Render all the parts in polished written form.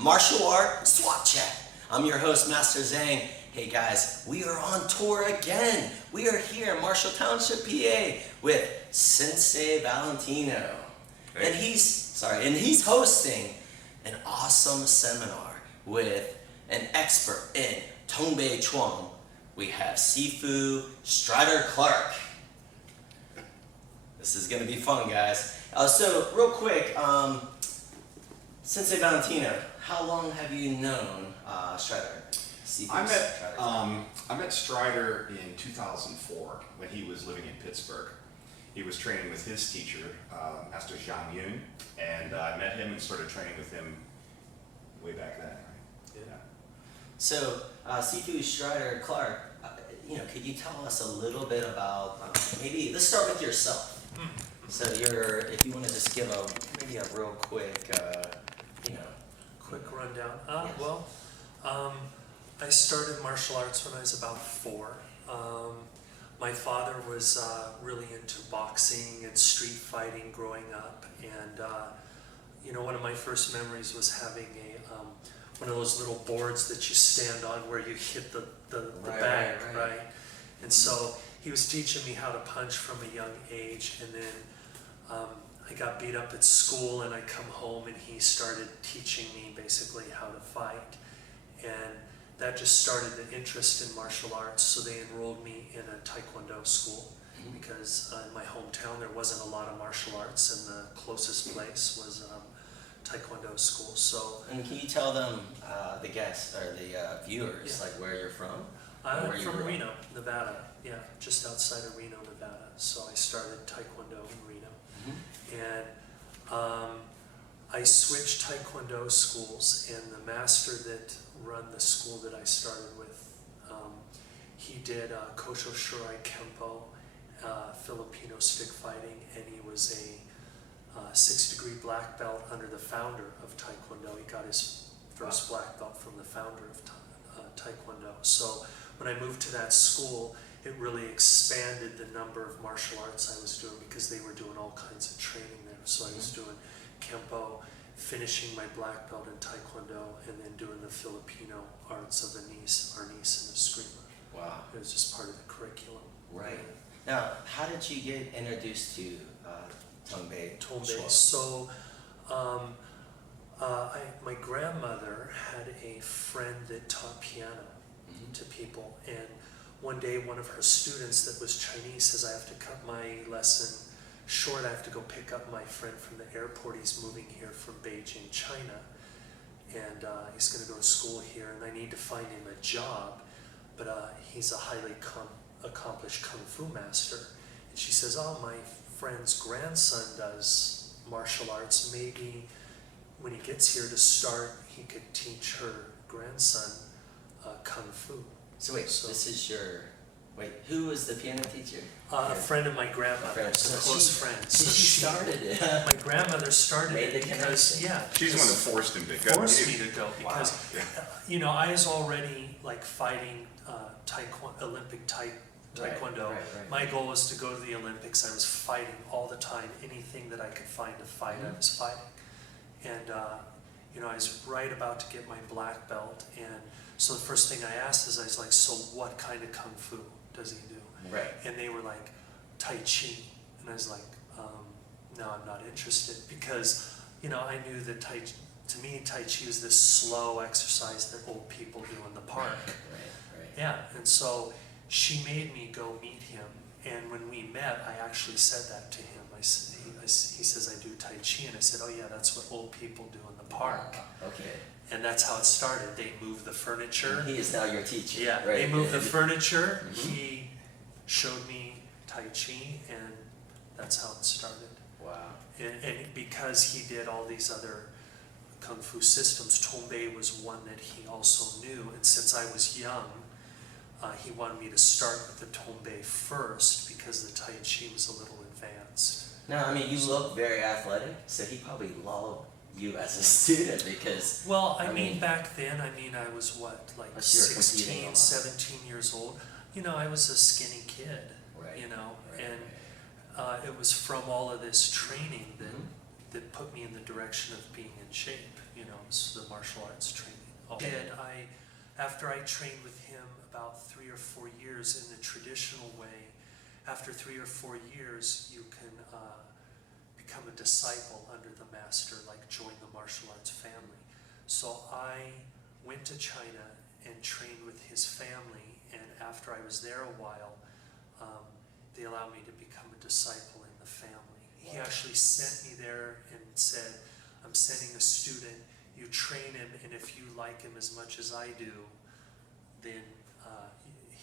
Martial Art Swap Chat. I'm your host, Master Zang. Hey guys, we are on tour again. We are here in Marshall Township, PA with Sensei Valentino. Hey. And he's hosting an awesome seminar with an expert in Tombe Chuang. We have Shifu Strider Clark. This is going to be fun, guys. So, real quick, Sensei Valentino, how long have you known Strider? I met Strider in 2004 when he was living in Pittsburgh. He was training with his teacher, Master Zhang, and I met him and started training with him way back then. Right? Yeah. So, Shifu Strider Clark, could you tell us a little bit about, maybe, let's start with yourself. So if you want to just give maybe a real quick, quick rundown. Yes. Well, I started martial arts when I was about 4. My father was really into boxing and street fighting growing up, and one of my first memories was having one of those little boards that you stand on where you hit the bag, right? And so he was teaching me how to punch from a young age, and then I got beat up at school, and I come home and he started teaching me basically how to fight, and that just started the interest in martial arts. So they enrolled me in a Taekwondo school because in my hometown there wasn't a lot of martial arts, and the closest place was Taekwondo school. So, and can you tell them, the guests or the viewers, like where you're from? I'm from Reno, Nevada. Yeah, just outside of Reno, Nevada. So I started Taekwondo in Reno, and I switched Taekwondo schools, and the master that run the school that I started with, he did Kosho Shurai Kempo, Filipino stick fighting, and he was a 6-degree black belt under the founder of Taekwondo. He got his first black belt from the founder of Taekwondo. So when I moved to that school, it really expanded the number of martial arts I was doing because they were doing all kinds of training there. So I was doing Kempo, finishing my black belt in Taekwondo, and then doing the Filipino arts of the arnis and the eskrima. Wow. It was just part of the curriculum. Right. Now, how did you get introduced to Tombe? Tombe. So, my grandmother had a friend that taught piano to people, and one day one of her students that was Chinese says, I have to cut my lesson short, I have to go pick up my friend from the airport. He's moving here from Beijing, China, and he's going to go to school here, and I need to find him a job, but he's a highly accomplished kung fu master. And she says, oh, my friend's grandson does martial arts, maybe when he gets here to start, he could teach her grandson kung fu. So who was the piano teacher? A friend of my grandmother's, a close friend. So she started it. My grandmother started Made the it because, connection. She's the one that forced him to go. Forced me to go because, Wow. I was already like fighting Olympic Taekwondo. Right. My goal was to go to the Olympics. I was fighting all the time. Anything that I could find to fight, I was fighting. And, I was right about to get my black belt. And so the first thing I asked is, I was like, so what kind of kung fu does he do? Right. And they were like, Tai Chi. And I was like, no, I'm not interested, because, I knew that to me, Tai Chi was this slow exercise that old people do in the park. Right. Yeah, and so she made me go meet him, and when we met, I actually said that to him. He says, I do Tai Chi, and I said, oh yeah, that's what old people do in the park. Okay. And that's how it started. They moved the furniture. He is now your teacher. Yeah, right? they moved the furniture. Mhm. He showed me Tai Chi, and that's how it started. Wow. And because he did all these other kung fu systems, Tombe was one that he also knew. And since I was young, he wanted me to start with the Tombe first because the Tai Chi was a little advanced. Now, you look very athletic, so he probably loved you as a student because... Well, I mean, back then, I was what, like But you were competing a 16, lot. 17 years old. I was a skinny kid, Right. and it was from all of this training that put me in the direction of being in shape. you know, so the martial arts training. And after I trained with him about 3 or 4 years in the traditional way, after 3 or 4 years, you can become a disciple under the master, like join the martial arts family. So I went to China and trained with his family, and after I was there a while, they allowed me to become a disciple in the family. He actually sent me there and said, I'm sending a student, you train him, and if you like him as much as I do, then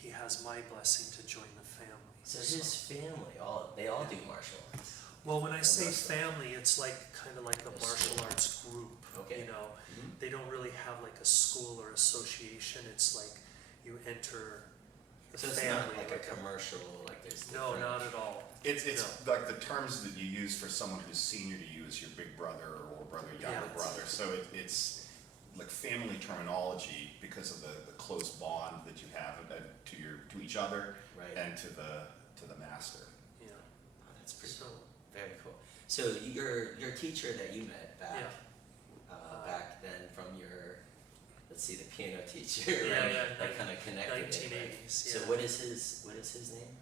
he has my blessing to join the family. So his family, they all do martial arts. Well, when I say Mostly. family, it's like kind of like a martial arts group. Okay. You know, Mhm. they don't really have like a school or association. It's like you enter the So it's family. not like a commercial, like there's No, different- not at all. It's No. like the terms that you use for someone who's senior to you is your big brother or brother, younger Yeah. brother. So it's like family terminology because of the close bond that you have to each other Right. and to the master. Yeah. Oh, that's pretty So, cool. Very cool. So your teacher that you met back yeah. back then from your, let's see, the piano teacher, Yeah, right? yeah, That kind of connected it, right? 1980s. So Yeah. what is his name?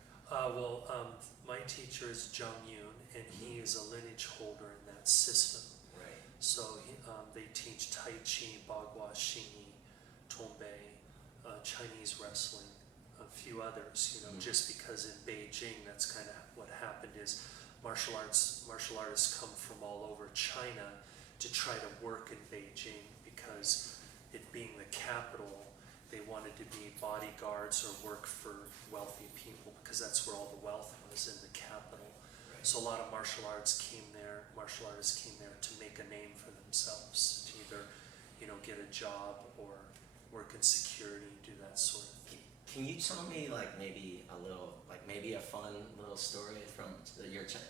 My teacher is Zhang Yun, and he is a lineage holder in that system. Right. So they teach Tai Chi, Bagua, Xingyi, Tombe, Chinese wrestling, a few others, you know, Mhm. just because in Beijing, that's kind of what happened is martial artists come from all over China to try to work in Beijing because it being the capital, they wanted to be bodyguards or work for wealthy people because that's where all the wealth was, in the capital. Right. So a lot of martial artists came there to make a name for themselves, to either, you know, get a job or work in security, do that sort of thing. Can you tell me like maybe a fun little story from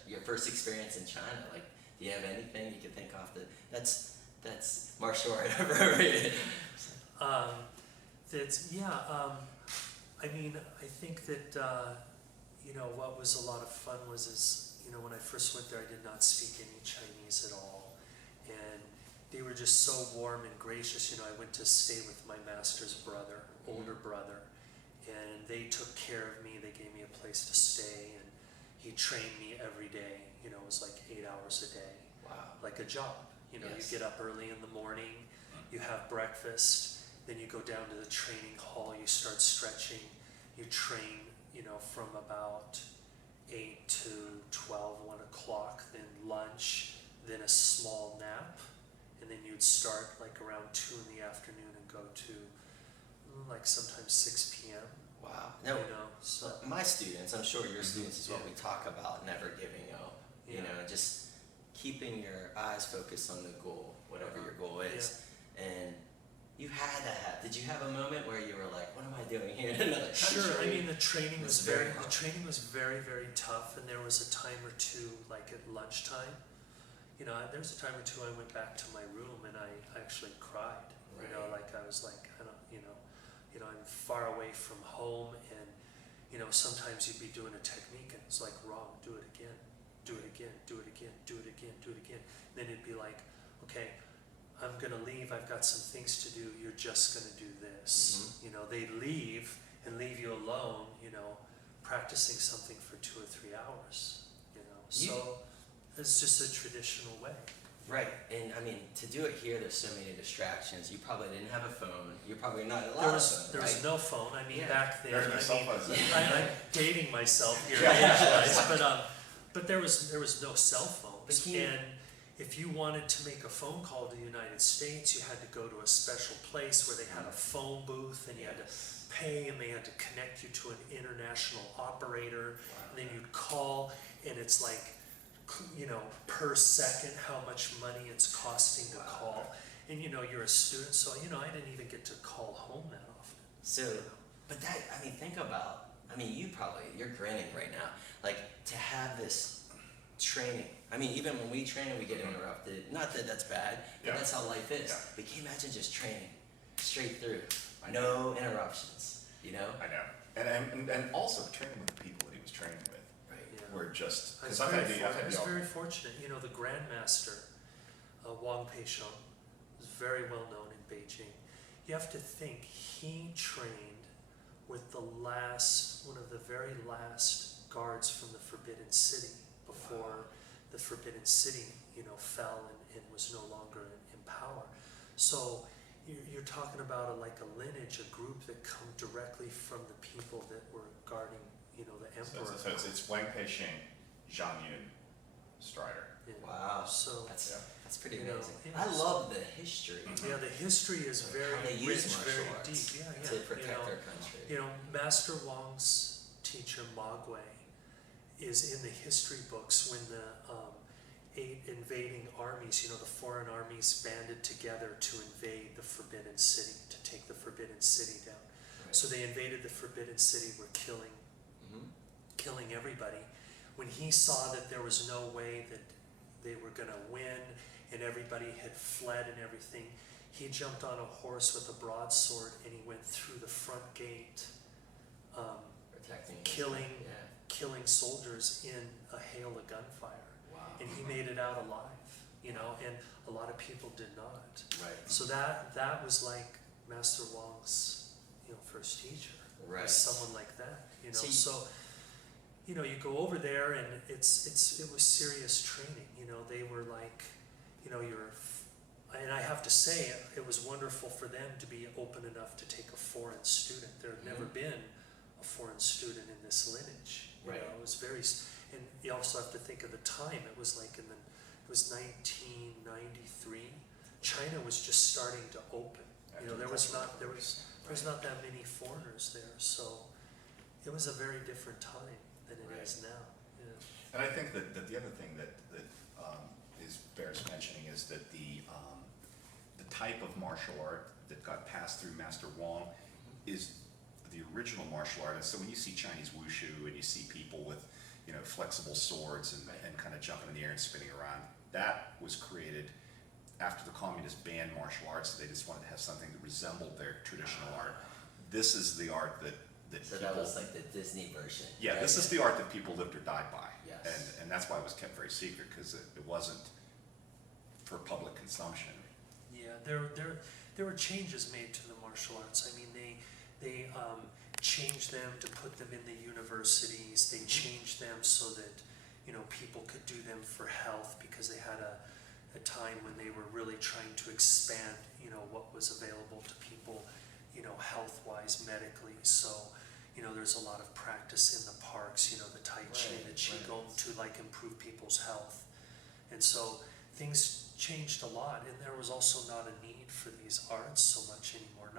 your first experience in China? Like, do you have anything you can think off that's martial art appropriate? I mean, I think that, you know, what was a lot of fun you know, when I first went there, I did not speak any Chinese at all. And they were just so warm and gracious. You know, I went to stay with my master's brother, older brother, and they took care of me. They gave me a place to stay, and he trained me every day. You know, it was like 8 hours a day, Wow. like a job. You know, Yes. you get up early in the morning, you have breakfast, then you go down to the training hall, you start stretching, you train, you know, from about 8 to 12, 1 o'clock, then lunch, then a small nap, and then you'd start like around 2 in the afternoon and go to like sometimes 6 p.m. Wow. You No, know, so my students, I'm sure your students is what we talk about, never giving up. You Yeah. know, just keeping your eyes focused on the goal, whatever your goal is. And you had to have, did you have a moment where you were like, what am I doing here in another country? Sure. I mean, the training It's was very very, hard. very tough, and there was a time or two, like at lunchtime. You know, there was a time or two I went back to my room and I actually cried. You know, Right. like I was like, I don't, I'm far away from home, and you know, sometimes you'd be doing a technique and it's like wrong. Do it again. Do it again. Do it again. Do it again. Do it again. Then it'd be like, okay, I'm gonna leave. I've got some things to do. You're just gonna do this. You know, they leave and leave you alone. You know, practicing something for 2 or 3 hours. You know, so it's just a traditional way. Right, and I mean, to do it here, there's so many distractions. You probably didn't have a phone. You're probably not allowed There a was phone, there right? was no phone. I mean, Yeah. back then. There's no I cell mean, phones then. I'm dating myself here, age-wise, but there was no cell phones. But can you- And if you wanted to make a phone call to the United States, you had to go to a special place where they had a phone booth, and you had to Yes. pay, and they had to connect you to an international operator. Wow. And then you'd call, and it's like, you know, per second how much money it's costing to Wow. call. And you know, you're a student, so you know, I didn't even get to call home that often. So, but that, I mean, think about, I mean, you're grinning right now. Like, to have this training. I mean, even when we train, we get interrupted. Not that that's bad, but Yeah. that's how life is. Yeah. But can you imagine just training straight through? No interruptions, you know? I know. And also training with the people that he was training with Right. Yeah. were just, I was, because I've had very, the, I was very fortunate. You know, the grandmaster, Wang Zhang, was very well known in Beijing. You have to think he trained with one of the very last guards from the Forbidden City before the Forbidden City, fell and was no longer in power. So you're talking about like a lineage, a group that come directly from the people that were guarding, the emperor. So it's Wang Pei-shing, Zhang Yun, Strider. Yeah. Wow. So That's pretty you know, amazing. yeah, I love the history. yeah, the history is How very they rich, use martial very arts deep. Yeah, to protect their country. Master Wang's teacher Ma Gui is in the history books when the 8 invading armies, the foreign armies banded together to invade the Forbidden City, to take the Forbidden City down. Right. So they invaded the Forbidden City, were killing everybody. When he saw that there was no way that they were going to win and everybody had fled and everything, he jumped on a horse with a broadsword and he went through the front gate, Protecting killing soldiers in a hail of gunfire. Wow. And he made it out alive, and a lot of people did not. Right. So that was like Master Wang's, first teacher. Right. Was someone like that, So So, you go over there and it was serious training. They were like, and I have to say, it was wonderful for them to be open enough to take a foreign student. There had never been a foreign student in this lineage. Right. It was very, and you also have to think of the time. It was like it was 1993. China was just starting to open. There was not that many foreigners there, so it was a very different time than it is now. Yeah. And I think that the other thing that is bears mentioning is that the type of martial art that got passed through Master Wang is the original martial art. And so when you see Chinese wushu and you see people with flexible swords and kind of jumping in the air and spinning around, that was created after the communists banned martial arts. So they just wanted to have something that resembled their traditional art. This is the art that So people, that was like the Disney version. yeah, right? this is the art that people lived or died by. Yes. And that's why it was kept very secret, because it wasn't for public consumption. Yeah, there were changes made to the martial arts. I mean, they changed them to put them in the universities. They changed them so that people could do them for health, because they had a time when they were really trying to expand what was available to people health-wise, medically. So there's a lot of practice in the parks, the Tai Chi, the Qigong, to like improve people's health. And so things changed a lot, and there was also not a need for these arts so much anymore.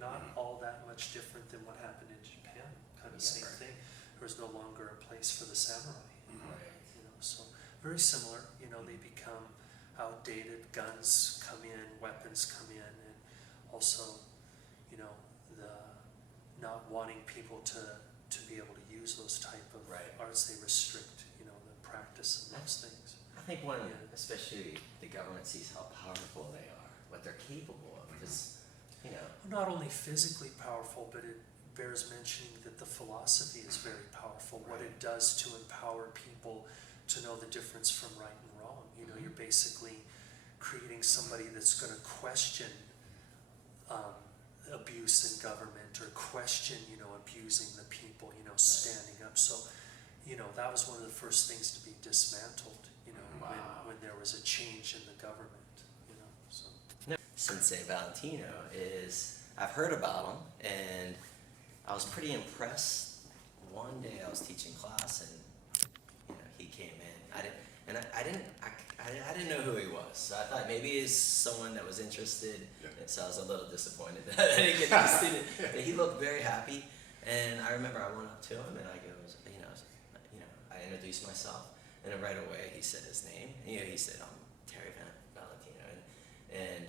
Not all that much different than what happened in Japan. Kind of same thing. There was no longer a place for the samurai. So very similar. They become outdated. Guns come in, weapons come in, and also, the not wanting people to be able to use those type of arts. They restrict, the practice of those things. I think when, especially the government sees how powerful they are, what they're capable of, because, Not only physically powerful, but it bears mentioning that the philosophy is very powerful. What it does to empower people to know the difference from right and wrong. You're basically creating somebody that's going to question abuse in government, or question, abusing the people, standing up. So, that was one of the first things to be dismantled, when there was a change in the government, so. Sensei Valentino I've heard about him, and I was pretty impressed. One day I was teaching class, and he came in. I didn't know who he was, so I thought maybe he's someone that was interested. And so I was a little disappointed that I didn't get to see it. But he looked very happy, and I remember I went up to him and I goes, I introduced myself, and then right away he said his name. He said, "I'm Terry Valentino," and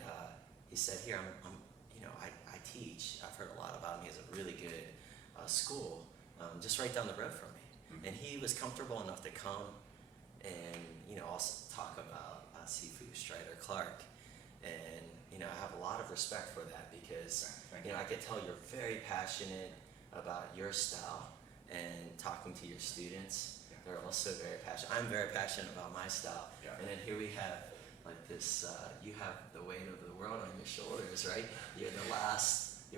he said, "Here, I teach. I've heard a lot about him. He has a really good school just right down the road from me." And he was comfortable enough to come and also talk about Shifu Strider Clark, and I have a lot of respect for that, because I could tell you're very passionate about your style and talking to your students. They're also very passionate. I'm very passionate about my style. And then here we have like this, you have the weight of the world on your shoulders, right? You're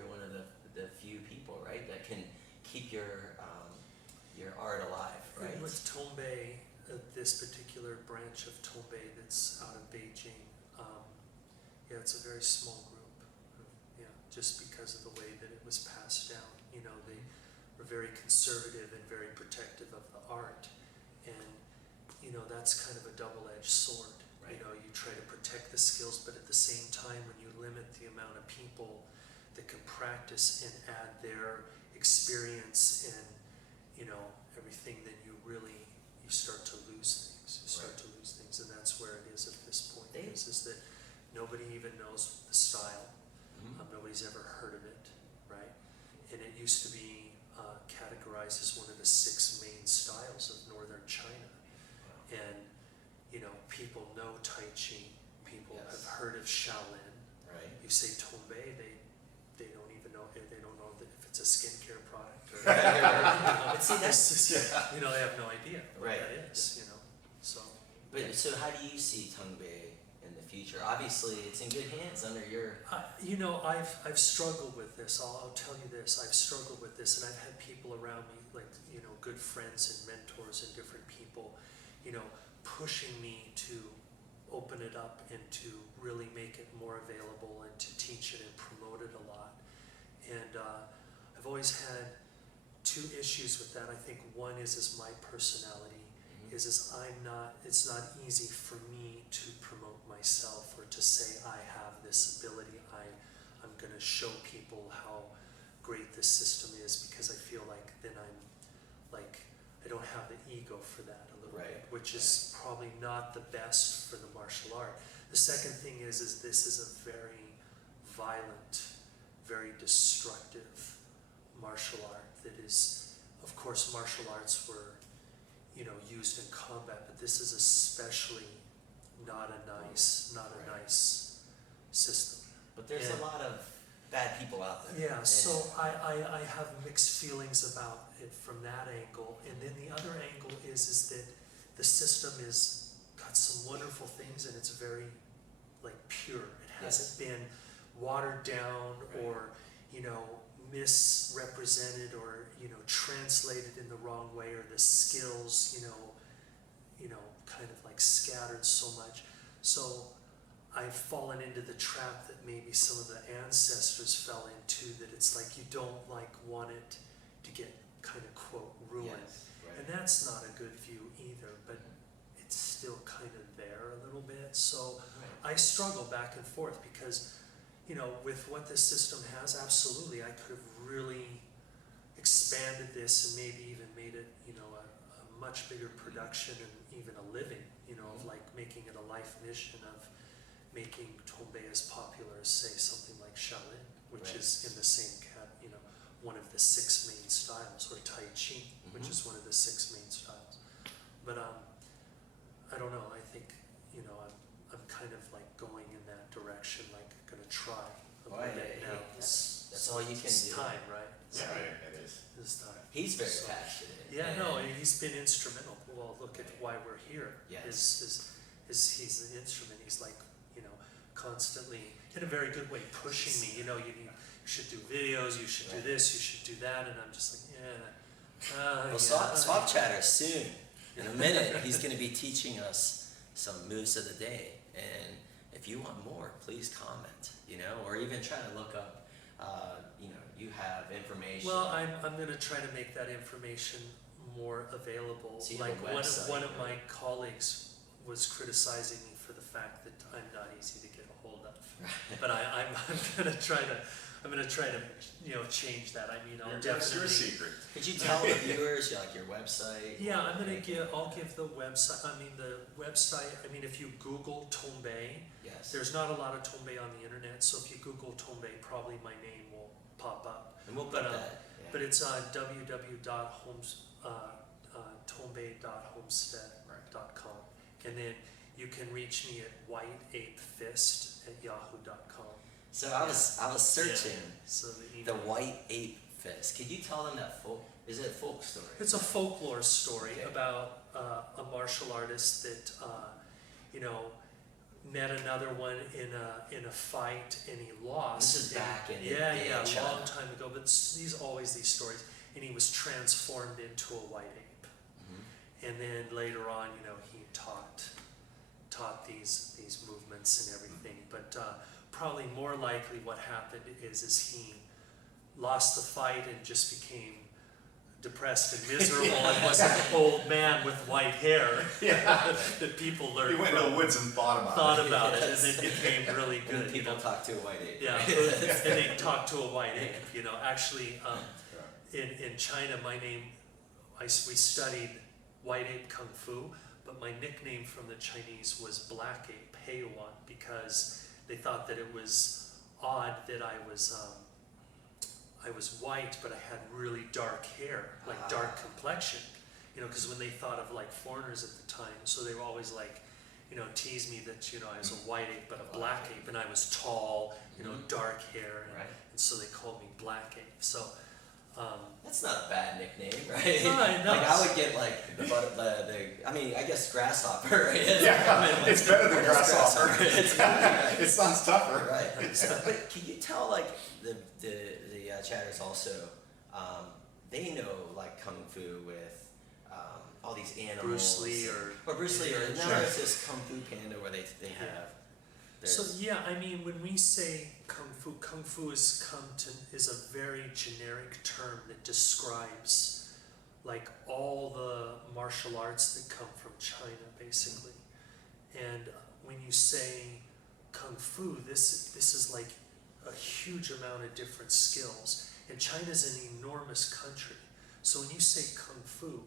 one of the few people, right, that can keep your art alive, right? With Tombe, this particular branch of Tombe that's out of Beijing, yeah, it's a very small group. Yeah, just because of the way that it was passed down. You know, they were very conservative and very protective of the art, and you know that's kind of a double-edged sword. Right. You know, you try to protect the skills, but at the same time, when you limit the amount of people that can practice and add their experience and you know everything, then you start to lose things. You start Right. to lose things, and that's where it is at this point. They- Is that nobody even knows the style. Mhm. Nobody's ever heard of it, right? And it used to be categorized as one of the 6 main styles of northern China. And you know, people know Tai Chi. People Yes. have heard of Shaolin. Right. You say Tombe, they don't even know. They don't know that if it's a skincare product or. But see, that's It's just, you know, they have no idea what Right. that is. You know, so. so how do you see Tong Bei in the future? Obviously, it's in good hands under your. You know, I've struggled with this. I'll tell you this. I've struggled with this, and I've had people around me, like you know, good friends and mentors and different people, you know, pushing me to open it up and to really make it more available and to teach it and promote it a lot. And I've always had 2 issues with that. I think one is my personality. Mhm. Is it's not easy for me to promote myself or to say I have this ability. I'm going to show people how great this system is, because I feel like then I don't have the ego for that a little Right. bit, which is probably not the best for the martial art. The second thing is this is a very violent, very destructive martial art that is, of course, martial arts were, you know, used in combat, but this is especially not a nice Right. system. But there's And- a lot of bad people out there. Yeah, And- so I have mixed feelings about it from that angle, and then the other angle is that the system is got some wonderful things, and it's very like pure. It hasn't been watered down Right. or you know misrepresented or you know translated in the wrong way, or the skills you know kind of like scattered so much. So I've fallen into the trap that maybe some of the ancestors fell into, that it's like you don't like want it to get kind of quote ruined. Yes, right. And that's not a good view either, but it's still kind of there a little bit. So Right. I struggle back and forth because, you know, with what this system has, absolutely, I could have really expanded this and maybe even made it, you know, a much bigger production and even a living, you know, of like making it a life mission of making Tombe as popular as, say, something like Shaolin, which Right. is in the same you know, one of the 6 main styles, or Tai Chi, which Mhm. is one of the 6 main styles. But I don't know. I think you know I'm kind of like going in that direction, like gonna try a Boy, little bit hey, now. that's all you can It's do. time, right? Yeah, it is. It's time. He's very So- passionate. Yeah, and- no, he's been instrumental. Well, look at why we're here. Yes. He's an instrument. He's like, you know, constantly, in a very good way, pushing me. You know, you should do videos, you should do Right. this, you should do that, and I'm just like, yeah. Well, yeah, Swap Chatter soon, in a minute, he's going to be teaching us some moves of the day. And if you want more, please comment, you know, or even try to look up, you know, you have information. Well, I'm going to try to make that information more available. So you have Like a website, one of right? my colleagues was criticizing me for the fact that I'm not easy to get a hold of. But I'm going to try to you know change that. I mean, I'll That's your definitely. secret. Could you tell the viewers, like your website? Yeah, I'm gonna anything? I'll give the website. I mean, the website. I mean, if you Google Tombe, Yes. there's not a lot of Tombe on the internet. So if you Google Tombe, probably my name will pop up. And we'll put but, that. Yeah. But it's tombe.homestead.com, and then you can reach me at whiteapefist@yahoo.com. So I was searching So the the email. White Ape Fist. Could you tell them that is it a folk story? It's a folklore story Okay. about a martial artist that, you know, met another one in a fight, and he lost. This is back in the yeah, day yeah, of a China. long time ago. But these always these stories, and he was transformed into a white ape, and then later on, you know, he taught these movements and everything. But probably more likely, what happened is he lost the fight and just became depressed and miserable and was an old man with white hair. That people learned. He went to the woods and thought about it. And then became really And good. people you know? talk to a white ape. Yeah, right? and they talk to a white ape. You know, actually, in China, we studied white ape kung fu, but my nickname from the Chinese was black ape, Heiwan, because they thought that it was odd that I was white, but I had really dark hair, like dark complexion, you know, because when they thought of like foreigners at the time, so they were always like, you know, tease me that, you know, I was a white ape, but a black ape, and I was tall, you know, dark hair, and, Right. and so they called me black ape. So, That's not a bad nickname, right? No, I know. Like I would get like I mean, I guess grasshopper, right? Yeah, it's better than What is grasshopper. It's- It sounds tougher. Right. But can you tell like the chatters also, they know like kung fu with all these animals. Bruce Lee or Bruce Lee, or Yeah, now sure. there's this Kung Fu Panda where they have. So there's- yeah, I mean, when we say kung fu is a very generic term that describes like all the martial arts that come from China, basically. And when you say kung fu, this is like a huge amount of different skills. And China's an enormous country, so when you say kung fu,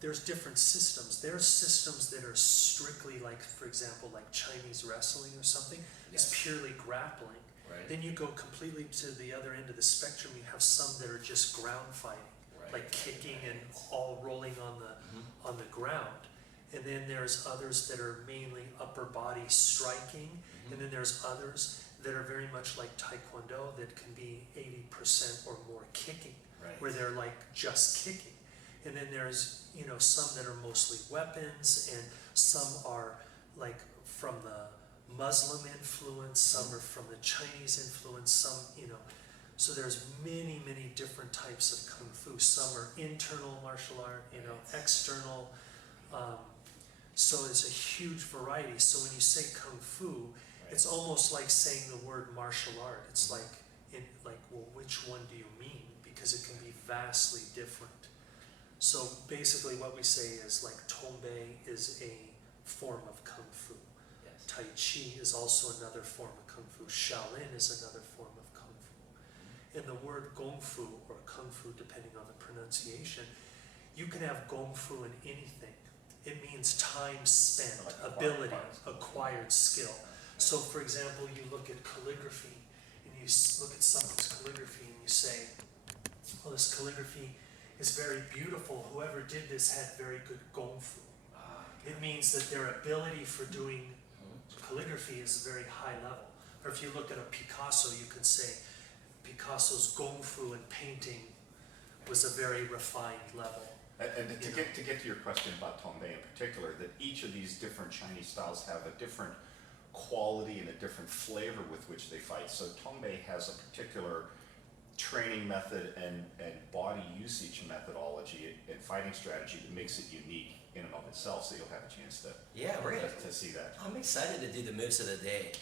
there's different systems. There are systems that are strictly like, for example, like Chinese wrestling or something. It's Yes. purely grappling. Right. Then you go completely to the other end of the spectrum. You have some that are just ground fighting, Right. like kicking and all rolling on the ground. And then there's others that are mainly upper body striking. And then there's others that are very much like Taekwondo that can be 80% or more kicking, Right. where they're like just kicking. And then there's, you know, some that are mostly weapons, and some are like from the Muslim influence, some are from the Chinese influence, some, you know, so there's many, many different types of kung fu. Some are internal martial art, you know, external. So it's a huge variety. So when you say kung fu, it's almost like saying the word martial art. It's like, well, which one do you mean? Because it can be vastly different. So basically what we say is like Tombe is a form of kung fu. Yes. Tai Chi is also another form of kung fu. Shaolin is another form of kung fu. And the word gong fu or kung fu, depending on the pronunciation, you can have gong fu in anything. It means time spent, Like ability, acquired skill. So for example, you look at calligraphy, and you look at someone's calligraphy and you say, well, this calligraphy is very beautiful. Whoever did this had very good gong fu. It means that their ability for doing calligraphy is very high level. Or if you look at a Picasso, you could say Picasso's gong fu in painting was a very refined level. And to get to your question about Tombe in particular, that each of these different Chinese styles have a different quality and a different flavor with which they fight. So Tombe has a particular training method and body usage methodology and fighting strategy that makes it unique in and of itself, so you'll have a chance to Yeah, we're gonna. to see that. I'm excited to do the moves of the day.